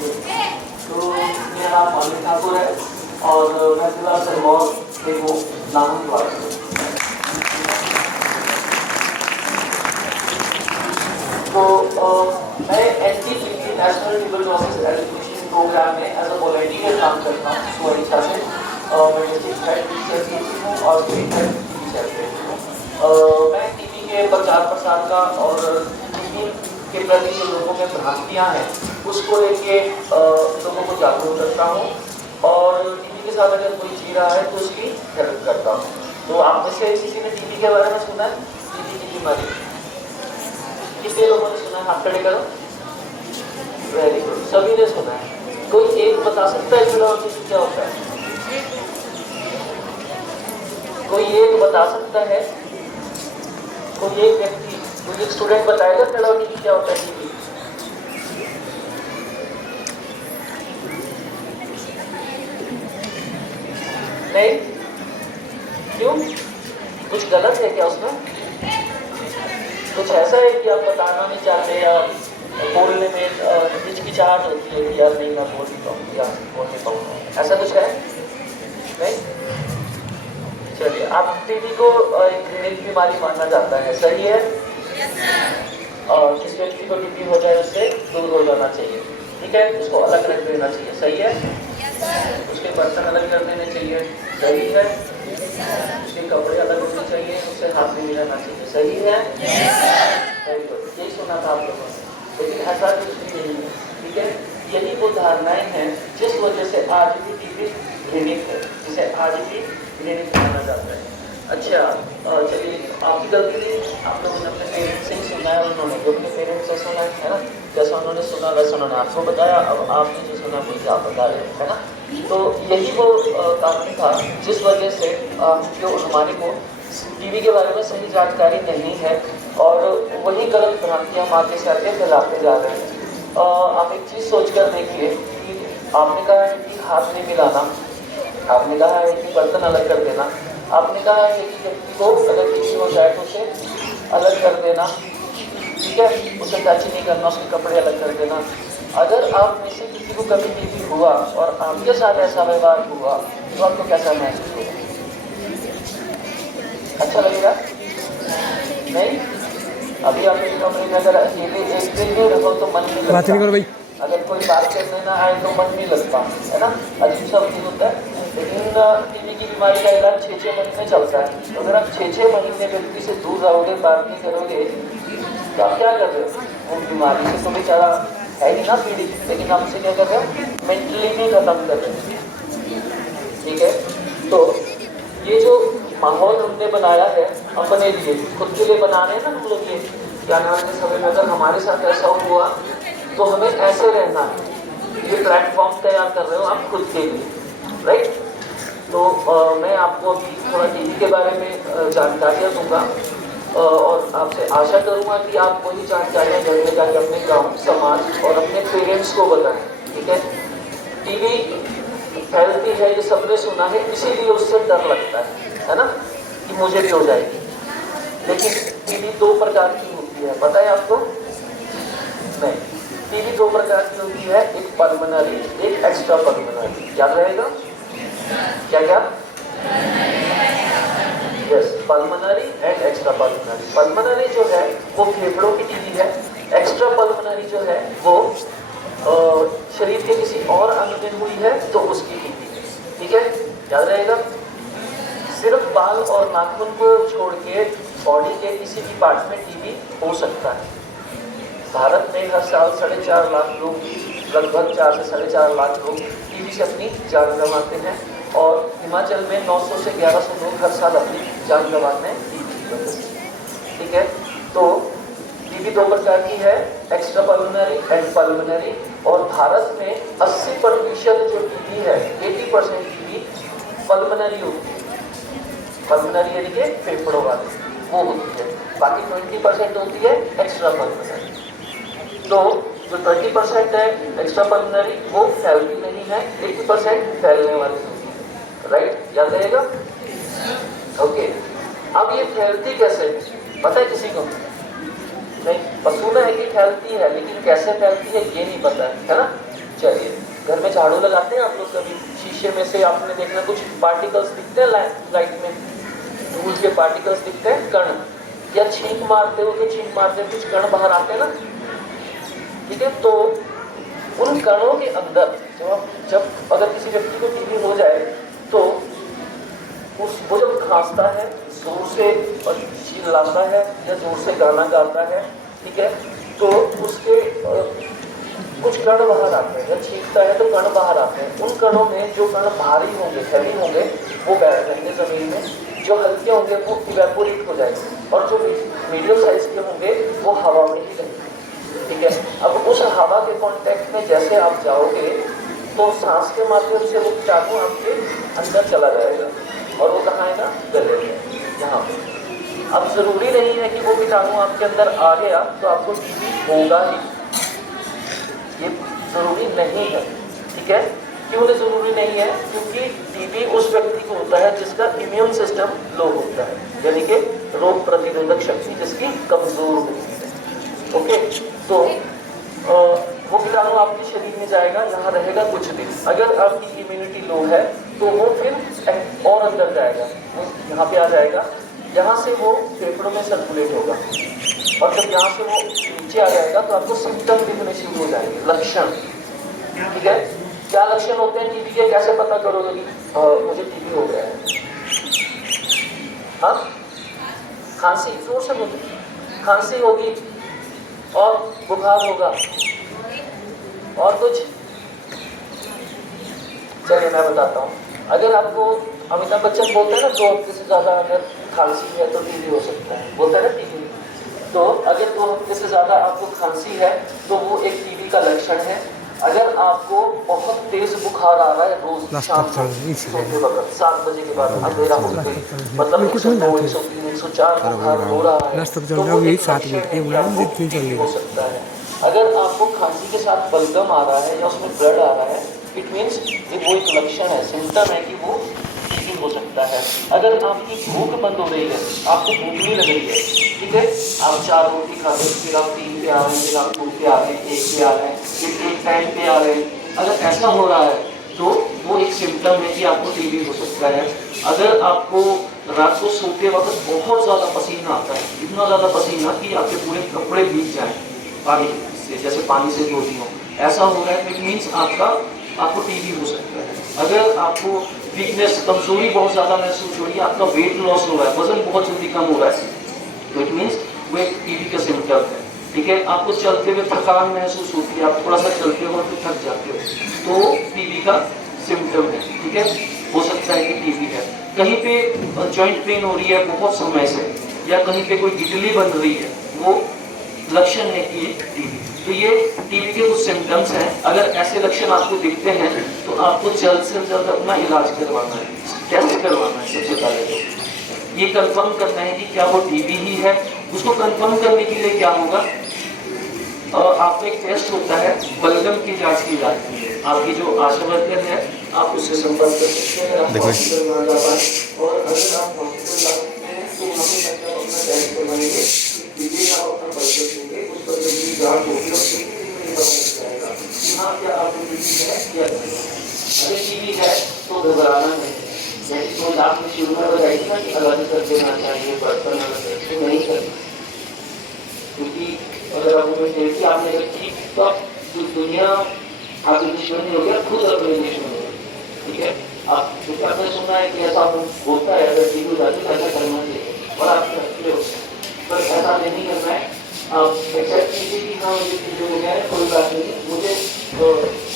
तो मेरा नाम अमित ठाकुर है और मैं जिला सिरमौर से हूँ, नाहन से। तो मैं NTPC national tubal office education programme में एज अ वॉलंटियर काम करता हूँ सुवरिछा से। मैं डिस्ट्रिक्ट हेड टीचर हूँ और स्टेट हेड टीचर हूँ। मैं टीबी के प्रचार प्रसार का और टीबी के प्रति जो लोगों में भ्रांतियाँ हैं उसको लेके लोगों को जागरूक करता हूँ और टीबी के साथ अगर कोई जी रहा है तो उसकी हेल्प करता हूँ। तो आप में से किसी ने टीबी के बारे में सुना है? टीबी की बीमारी कितने लोगों ने सुना है? हाथ खड़े करो। वेरी गुड, सभी ने सुना है। कोई एक बता सकता है चलो टीबी क्या होता है? कोई एक बता सकता है? कोई एक व्यक्ति, कोई एक स्टूडेंट बताएगा चलो टीबी क्या होता है? टीबी नहीं? क्यों? कुछ गलत है क्या उसमें? कुछ ऐसा है कि आप बताना नहीं चाहते या बोलने में हिचकिचाहट होती है कि यार नहीं मैं बोल नहीं पाऊँ या बोल नहीं पाऊँगा, ऐसा कुछ है? नहीं? चलिए, आप टीबी को एक घृणित बीमारी माना जाता है, सही है? और जिस व्यक्ति को टीबी हो जाए उससे दूर हो जाना चाहिए, ठीक है? उसको अलग रख देना चाहिए, सही है? उसके बर्तन अलग कर देने चाहिए, सही है? उसके कपड़े अलग होने चाहिए, उससे हाथ नहीं मिलाना चाहिए, सही है? वेरी गुड, यही सुना था आप लोगों ने, लेकिन ऐसा कुछ भी नहीं है, ठीक है? यही वो धारणाएं हैं जिस वजह से आज भी टीबी घृणित है, जिसे आज भी घृणित माना जाता है। अच्छा, चलिए, आपकी गलती थी, आप लोगों ने अपने पेरेंट्स से ही सुना है, उन्होंने जो अपने पेरेंट्स से सुना है ना, जैसा उन्होंने सुना वैसा उन्होंने आपको बताया, अब आपने जो सुना वही आप बता रहे हैं, है ना? तो यही वो कारण था जिस वजह से जो हमारे को टीबी के बारे में सही जानकारी नहीं है और वही गलत भ्रांतियाँ हम आगे से आगे फैलाते जा रहे हैं। आप एक चीज़ सोच कर देखिए कि आपने कहा है कि हाथ नहीं मिलाना, आपने कहा है कि बर्तन अलग कर देना, आपने कहा है कि व्यक्ति को अगर टीबी हो जाए तो उसे अलग कर देना, ठीक है? उसे टच नहीं करना, उसके कपड़े अलग कर देना। अगर आप में से किसी को कभी टीबी हुआ और आपके साथ ऐसा व्यवहार हुआ तो आपको कैसा महसूस होगा? अच्छा लगेगा? नहीं? अभी आप एक कमरे में अगर अकेले एक दिन में रहो तो मन नहीं लगता, भाई। अगर कोई बात करने ना आए तो मन नहीं लगता, है ना? अजीब सा फील होता है। लेकिन टीबी की बीमारी का इलाज 6-6 महीने चलता है, तो अगर आप 6-6 महीने व्यक्ति से दूर रहोगे, बात नहीं करोगे तो आप क्या कर रहे हो? वो बीमारी से तो बेचारा है ही ना पीड़ित, लेकिन आप उसे क्या कर रहे हो? मेंटली भी खत्म कर रहे हो, ठीक है? तो ये जो माहौल हमने बनाया है अपने लिए, खुद के लिए बना रहे हैं ना हम लोग, ये क्या नाम है समय में अगर हमारे साथ ऐसा हुआ तो हमें ऐसे रहना है, ये प्लेटफॉर्म तैयार कर रहे हो आप खुद के लिए, राइट? तो मैं आपको अभी थोड़ा टीबी के बारे में जानकारियाँ दूंगा और आपसे आशा करूँगा कि आप वही जानकारियाँ घर में जाकर अपने गाँव, समाज और अपने पेरेंट्स को बताएं, ठीक है? टीबी फैलती है, ये सबने सुना है, इसीलिए उससे डर लगता है ना, कि मुझे भी हो जाएगी। लेकिन टीबी 2 प्रकार की होती है, पता है आपको? नहीं, टीबी 2 प्रकार की होती है, एक पल्मोनरी, एक एक्स्ट्रा पल्मोनरी। याद रहेगा? क्या क्या? Yes, pulmonary and extra pulmonary. Pulmonary जो है वो फेफड़ों की टीबी है, एक्स्ट्रा पल्मोनरी जो है वो शरीर के किसी और अंग में हुई है तो उसकी टीबी है, ठीक है? याद रहेगा? सिर्फ बाल और नाखून को छोड़ के बॉडी के किसी भी पार्ट में टीबी हो सकता है। भारत में हर साल 4.5 लाख लोग, लगभग 4 से 4.5 लाख लोग टीबी से अपनी जान गंवाते हैं और हिमाचल में 900 से 1100 लोग हर साल अपनी जान गंवाते हैं टीबी की वजह से, ठीक है? तो टीबी 2 प्रकार की है, एक्स्ट्रा पल्मोनरी एंड पल्मोनरी, और भारत में 80% जो टीबी है, 80% टीबी पल्मोनरी होती है। पल्मोनरी यानी कि फेफड़ों वाली वो होती है, बाकी 20% होती है एक्स्ट्रा पल्मोनरी। तो जो 20% है एक्स्ट्रा पल्मोनरी वो फैलती नहीं है, 80% फैलने वाली होती है, राइट? याद रहेगा? ओके, अब ये फैलती कैसे पता है किसी को? नहीं, बस सुना है कि फैलती है, लेकिन कैसे फैलती है ये नहीं पता है ना? चलिए, घर में झाड़ू लगाते हैं आप लोग कभी? शीशे में से आपने देखना कुछ पार्टिकल्स दिखते हैं लाइट में, धूल के पार्टिकल्स दिखते हैं, कण, या छींक मारते हो तो छींक मारते कुछ कण बाहर आते हैं ना, ठीक है। तो उन कणों के अंदर जब अगर किसी व्यक्ति को टीबी हो जाए तो वो जब खांसता है, जोर से चिल्लाता है या जोर से गाना गाता है, ठीक है, तो उसके कुछ कण बाहर आते हैं, या छींकता है तो कण बाहर आते हैं। उन कणों में जो कण भारी होंगे, हैवी होंगे, वो बैठ जाएंगे जमीन में, जो हल्के होंगे वो इवेपोरेट हो जाएंगे, और जो मीडियम साइज के होंगे वो हवा में ही रहेंगे, ठीक है। अब उस हवा के कांटेक्ट में जैसे आप जाओगे तो सांस के माध्यम से वो कीटाणु आपके अंदर चला जाएगा, और वो कहाँ आएगा? गले में, यहाँ पे। अब जरूरी नहीं है कि वो कीटाणु आपके अंदर आ गया तो आपको टीबी होगा ही, ये जरूरी नहीं है, ठीक है। क्यों जरूरी नहीं है? क्योंकि टीबी उस व्यक्ति को होता है जिसका इम्यून सिस्टम लो होता है, यानी कि रोग प्रतिरोधक शक्ति जिसकी कमजोर होती है, ओके। तो वो कीटाणु आपके शरीर में जाएगा, यहाँ रहेगा कुछ दिन। अगर आपकी इम्यूनिटी लो है तो वो फिर और अंदर जाएगा, वो यहाँ पे आ जाएगा, यहाँ से वो फेफड़ों में सर्कुलेट होगा, और जब यहाँ से वो नीचे आ जाएगा तो आपको सिम्टम दिखने शुरू हो जाएंगे, लक्षण, ठीक है। क्या लक्षण होते हैं टीबी के? कैसे पता करोगे कि मुझे टीबी हो गया है? हाँ, खांसी, जोर से बोलो, खांसी होगी और बुखार होगा, और कुछ? चलिए मैं बताता हूँ। अगर आपको अमिताभ बच्चन बोलते हैं ना 2 हफ्ते से ज़्यादा अगर खांसी है तो टीबी हो सकता है, बोलता है ना टीबी। तो अगर 2 हफ्ते से ज़्यादा आपको खांसी है तो वो एक टीबी का लक्षण है। अगर आपको बहुत तेज बुखार आ रहा है रोज शाम को सोते वक्त 7 बजे के बाद, अंधेरा हो गई, मतलब 102, 103, 104 बुखार हो रहा है, तो वो एक लक्षण हो सकता है। अगर आपको खांसी के साथ बलगम आ रहा है या उसमें ब्लड आ रहा है, इट मीन्स वो एक लक्षण है, सिम्टम है कि वो टीबी हो सकता है। अगर आपकी भूख बंद हो रही है, आपको भूख नहीं लग रही है, ठीक है, आप 4 रोटी खा रहे हैं, फिर आप 3 पे आ रहे हैं, फिर आप 2 पे आ रहे हैं, 1 पे आ रहे हैं, फिर 1 टाइम पे आ रहे हैं, अगर ऐसा हो रहा है तो वो एक सिम्टम है कि आपको टीबी हो सकता है। अगर आपको रात को सोते वक्त बहुत ज़्यादा पसीना आता है, इतना ज़्यादा पसीना कि आपके पूरे कपड़े भीग जाएं पानी से, जैसे पानी से धोती हो, ऐसा हो रहा है, इट मीन्स आपको टीबी हो सकता है। अगर आपको वीकनेस, कमजोरी बहुत ज़्यादा महसूस हो रही है, आपका वेट लॉस हो रहा है, वजन बहुत जल्दी कम हो रहा है, तो इट मीन्स वो एक टीबी का सिम्टम है, ठीक है। आपको चलते हुए थकान महसूस होती है, आप थोड़ा सा चलते हो तो थक जाते हो, तो टीबी का सिम्टम है, ठीक है, हो सकता है कि टीबी है। कहीं पे जॉइंट पेन हो रही है बहुत समय से, या कहीं पे कोई गिटली बन रही है, वो लक्षण है कि टीबी। तो ये टीबी के कुछ सिम्टम्स हैं। अगर ऐसे लक्षण आपको दिखते हैं तो आपको जल्द से जल्द अपना इलाज करवाना है, टेस्ट करवाना है। सबसे पहले तो ये कंफर्म करना है कि क्या वो टीबी ही है। उसको कंफर्म करने के लिए क्या होगा, आपको एक टेस्ट होता है, बलगम की जांच की जाती है। आपकी जो आशा वर्कर है आप उससे संपर्क कर सकते हैं, और अगर आप हॉस्पिटल ला सकते हैं तो वहाँ पे अपना टेस्ट करवाएंगे, अपना परिचय देंगे, उस परिचय की जांच होगी और पता लग जाएगा कि हाँ क्या आपको टीबी है या नहीं। अगर टीबी है तो घबराना नहीं है, जैसे तो आपने शुरू में बताई थी ना कि अलग कर देना चाहिए, बर्तन अलग तो नहीं करना, क्योंकि अगर आपने ठीक तो आप जो दुनिया आपके दुश्मन नहीं हो गया, खुद अपने दुश्मन हो, ठीक है। आप क्योंकि आपने सुना है कि ऐसा होता है, अगर ठीक हो जाती है ऐसा करना चाहिए और आप करते हो, पर ऐसा नहीं करना है। आप एक्सेप्ट कीजिए कि हाँ मुझे चीज़ें हो गया है, कोई बात नहीं, मुझे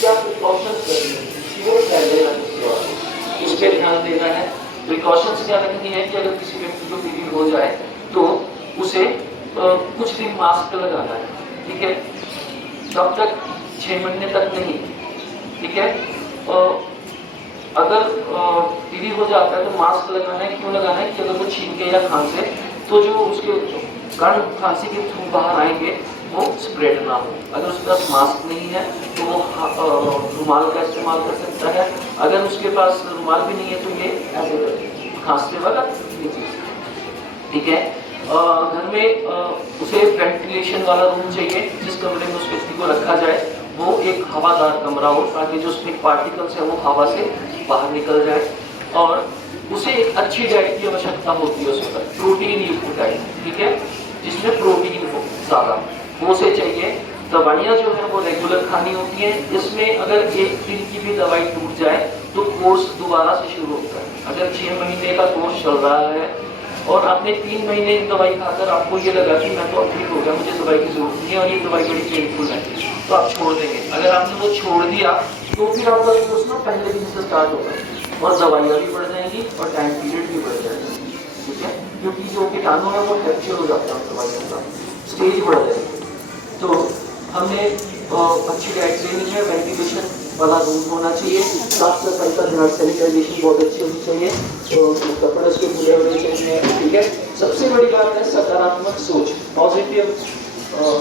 क्या प्रिकॉशंस करनी है वो ख्याल देना है, उस पर ध्यान देना है। प्रिकॉशंस क्या रखनी है कि अगर किसी व्यक्ति को टीबी हो जाए तो उसे कुछ दिन मास्क लगाना है, ठीक है, तब तक 6 महीने तक नहीं, ठीक है। अगर टीबी हो जाता है तो मास्क लगाना है। क्यों लगाना है कि अगर वो छींके या खांसे तो जो उसके कण खांसी के थ्रू बाहर आएंगे वो स्प्रेड ना हो। अगर उसके पास मास्क नहीं है तो वो रुमाल का इस्तेमाल कर सकता है। अगर उसके पास रुमाल भी नहीं है तो ये ऐसे खांसते वक्त, ठीक है। घर में उसे वेंटिलेशन वाला रूम चाहिए, जिस कमरे में उस व्यक्ति को रखा जाए वो वो एक हवादार कमरा हो, ताकि जो उसमें पार्टिकल्स है वो हवा से बाहर निकल जाए। और उसे एक अच्छी डाइट की आवश्यकता होती है, उसमें प्रोटीन युक्त डाइट, ठीक है, जिसमें प्रोटीन हो ज़्यादा, वो उसे चाहिए। दवाइयाँ जो है वो रेगुलर खानी होती हैं। इसमें अगर एक दिन की भी दवाई टूट जाए तो कोर्स दोबारा से शुरू होता है। अगर 6 महीने का कोर्स चल रहा है और आपने 3 महीने दवाई खाकर आपको ये लगा कि मैं तो अब ठीक हो गया, मुझे दवाई की जरूरत नहीं है और ये दवाई बड़ी पेनफुल है, तो आप छोड़ देंगे। अगर आपने वो छोड़ दिया तो फिर आपका कोर्स ना पहले दिन से स्टार्ट होगा और दवाइयाँ भी बढ़ जाएंगी और टाइम पीरियड भी बढ़ जाएगा, ठीक है, क्योंकि जो कीटाणु है वो कैप्चर हो जाता है दवाइयों का, स्टेज बढ़ जाएगी। तो हमने अच्छी डाइट लेनी है, वेंटिलेशन वाला रूम होना चाहिए, साफ सफाई का ध्यान, सैनिटाइजेशन बहुत अच्छी होनी चाहिए, तो कपड़े उसके धुले होने चाहिए, ठीक है। सबसे बड़ी बात है सकारात्मक सोच, पॉजिटिव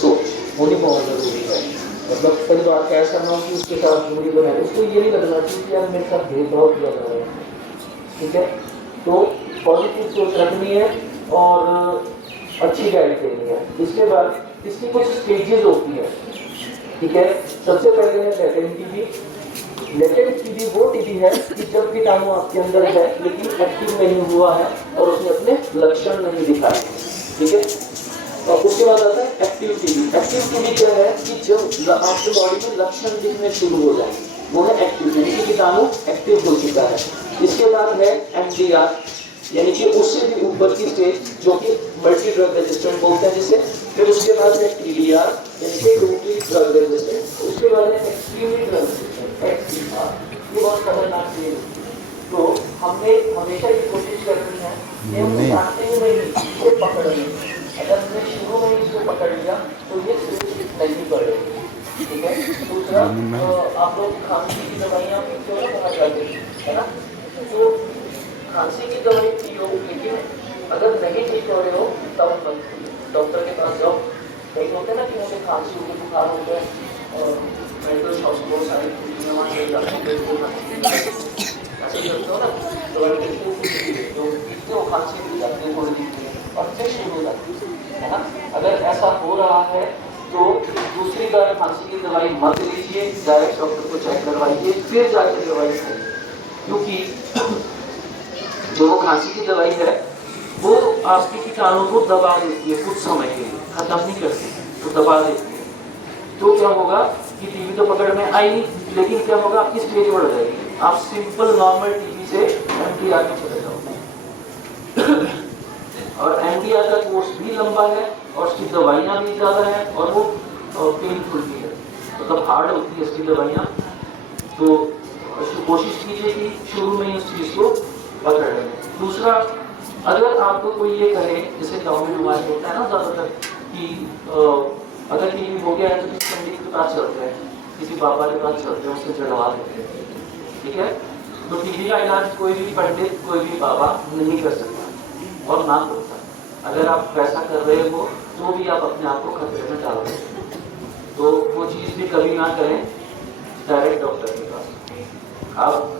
सोच होनी बहुत जरूरी है। मतलब परिवार का ऐसा ना हो कि उसके साथ दूरी बनाए, उसको ये नहीं लगना चाहिए कि यार मेरे साथ भेदभाव किया जा रहा है, ठीक है। तो पॉजिटिव सोच रखनी है और अच्छी डाइट लेनी है। इसके बाद इसकी कुछ स्टेजेस होती है, ठीक है। सबसे पहले है लेटेंट टीबी। लेटेंट टीबी वो टीबी है कि जब कीटाणु आपके अंदर है लेकिन एक्टिव नहीं हुआ है और उसने अपने लक्षण नहीं दिखाए, ठीक है। और उसके बाद आता है एक्टिव टीबी। एक्टिव टीबी क्या है कि जब आपके बॉडी में लक्षण दिखने शुरू हो जाए, वो है एक्टिव, यानी कि कीटाणु एक्टिव हो चुका है। इसके बाद है एमडीआर, यानी कि उससे भी ऊपर की स्टेज जो कि मल्टी ड्रग रेजिस्टेंट बोलते हैं जिसे। फिर उसके बाद है टीडीआर, यानी कि डुप्ली ड्रग रेजिस्टेंट। उसके बाद है एक्सट्रीमली ड्रग रेजिस्टेंट, एक्सटीआर। ये बहुत खतरनाक चीज है। तो हमने हमेशा ये कोशिश करनी है कि हम स्टार्टिंग में ही इसे पकड़ लें। अगर हमने शुरू में ही इसको पकड़ लिया तो ये स्टेज नहीं बढ़ेगी, ठीक है। दूसरा, आप लोग खांसी की दवाइयाँ पीते हो ना बाहर जाके, है ना, तो खांसी की दवाई पियो, लेकिन अगर नहीं ठीक हो रहे हो तब मत डॉक्टर के पास जाओ। कई होते हैं ना कि मुझे खांसी हो गई, बुखार हो गया और मेडिकल शॉप्स बहुत सारी खुली वहाँ से ऐसे करते हो ना, दवाई तो खांसी भी जाती है थोड़ी देर और फिर शुरू हो जाती है ना। अगर ऐसा हो रहा है तो दूसरी बार खांसी की दवाई मत लीजिए, डायरेक्ट डॉक्टर को चेक करवाइए, फिर जाकर दवाई खाइए, क्योंकि जो खांसी की दवाई है वो आपके कीटाणु को दबा देती है, कुछ समय के लिए खत्म नहीं करती, तो दबा देती है। तो क्या होगा कि टीबी तो पकड़ में आई नहीं, लेकिन क्या होगा आपकी स्टेज बढ़ जाएगी, आप सिंपल नॉर्मल टीबी से एमडीआर में चले जाओगे। और एमडीआर का कोर्स भी लंबा है और उसकी दवाइयाँ भी ज़्यादा है और वो पेनफुल भी है, मतलब हार्ड होती है इसकी दवाइयाँ। तो कोशिश कीजिए कि शुरू में ही उस चीज़ को पकड़ लें। दूसरा, अगर आपको कोई ये कहे, जैसे गाँव में हमारे होता है ना ज़्यादातर कि अगर टीबी हो गया है तो किसी पंडित के पास चलते हैं, किसी बाबा के पास चलते हैं, उससे चढ़वा देते हैं, ठीक है। तो टीबी का इलाज कोई भी पंडित, कोई भी बाबा नहीं कर सकता और ना करता। अगर आप वैसा कर रहे हो तो भी आप अपने आप को खतरे में डाल रहे हो, तो वो चीज़ भी कभी ना करें, डायरेक्ट डॉक्टर के पास। आप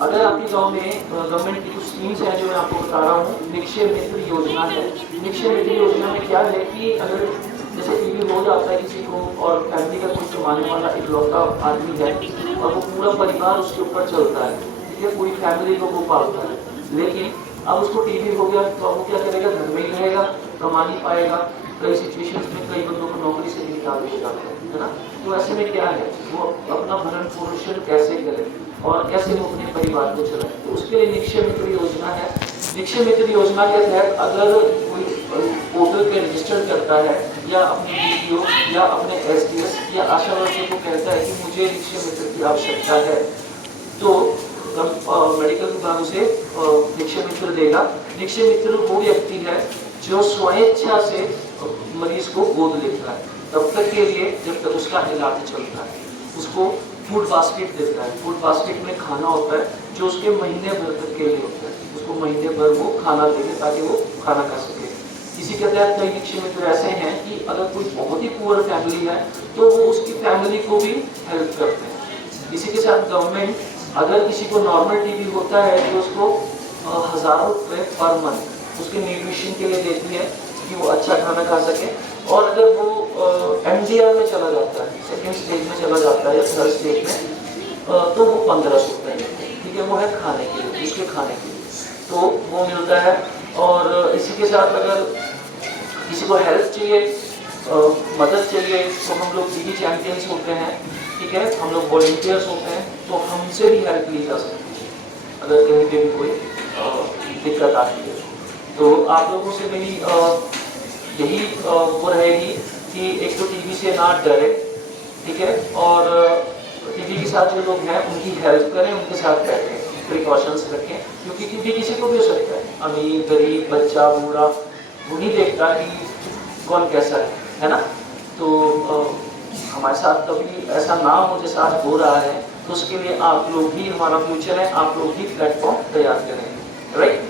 अगर आपके गांव में गवर्नमेंट की कुछ स्कीम्स हैं जो मैं आपको बता रहा हूँ, निक्षय मित्र योजना है। निक्षय मित्र योजना में क्या है कि अगर जैसे टीबी हो जाता है किसी को और फैमिली का कोई कमाने वाला इकलौता आदमी है और वो पूरा परिवार उसके ऊपर चलता है, ठीक है, पूरी फैमिली को वो पालता है, लेकिन अब उसको टीबी हो गया तो वो क्या करेगा, घर में ही रहेगा, कमा नहीं पाएगा। कई सिचुएशंस में कई बंदों को नौकरी से भी निकाल देता है ना। तो ऐसे में क्या है, वो अपना भरण पोषण कैसे करे और कैसे वो अपने परिवार को चलाए, तो उसके लिए निक्षय मित्र योजना है। निक्षय मित्र योजना के तहत अगर कोई पोर्टल पे रजिस्टर करता है या अपने डीपीओ या अपने एसडीएस या आशा वर्कर को कहता है कि मुझे निक्षय मित्र की आवश्यकता है, तो मेडिकल विभाग उसे निक्षय मित्र देगा। निक्षय मित्र वो व्यक्ति है जो स्वेच्छा से मरीज को गोद लेता है तब तक के लिए जब तक उसका इलाज चलता है। उसको फूड बास्केट देता है, फूड बास्केट में खाना होता है जो उसके महीने भर तक के लिए होता है, उसको महीने भर वो खाना देंगे ताकि वो खाना खा सके। इसी के तहत कई निक्षय मित्र ऐसे हैं कि अगर कोई बहुत ही पुअर फैमिली है तो वो उसकी फैमिली को भी हेल्प करते हैं। इसी के साथ गवर्नमेंट अगर किसी को नॉर्मल टीबी होता है तो उसको 1000 रुपये पर मंथ उसके न्यूट्रिशन के लिए देती है कि वो अच्छा खाना खा सके और जब वो MDR में चला जाता है, सेकेंड स्टेज में चला जाता है या थर्ड स्टेज में, तो वो 1500 रुपये, ठीक है, वो है खाने के लिए, उसके खाने के लिए, तो वो मिलता है। और इसी के साथ अगर किसी को हेल्प चाहिए, मदद चाहिए, तो हम लोग टीवी चैंपियंस होते हैं, ठीक है, हम लोग वॉलंटियर्स होते हैं, तो हमसे भी हेल्प ली जा सकती है अगर कहीं पे भी कोई दिक्कत आती है। तो आप लोगों से मेरी यही वो रहेगी कि एक तो टीवी से ना डरे, ठीक है, और टीवी के साथ जो लोग हैं उनकी हेल्प करें, उनके साथ बैठें, प्रिकॉशंस रखें, क्योंकि टीवी किसी को भी हो सकता है, अमीर गरीब बच्चा बूढ़ा, वो नहीं देखता कि कौन कैसा है ना। तो हमारे साथ कभी ऐसा ना हो जैसा आज हो रहा है, तो उसके लिए आप लोग ही हमारा फ्यूचर है, आप लोग ही प्लेटफॉर्म तैयार करें, राइट।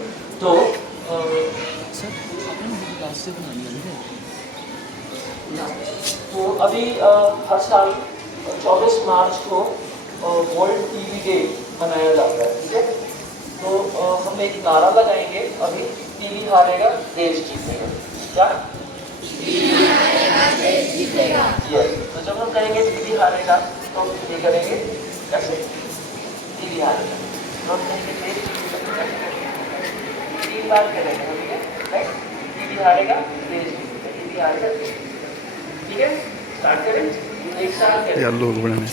तो अभी हर साल 24 मार्च को वर्ल्ड टीवी डे मनाया जाता है, ठीक है। तो हम एक नारा लगाएंगे अभी, टीवी हारेगा देश जीतेगा, क्या? यस। तो जब हम कहेंगे टीवी हारेगा तो हम ये करेंगे कैसे? टीवी हारेगा तो हम कहेंगे देश जीतेगा, 3 बार करेंगे, ठीक है, राइट। टीवी हारेगा देश जीतेगा, टीवी हारेगा देश जीतेगा, ठीक है। स्टार्ट करें, एक साथ करें। लोग बनाने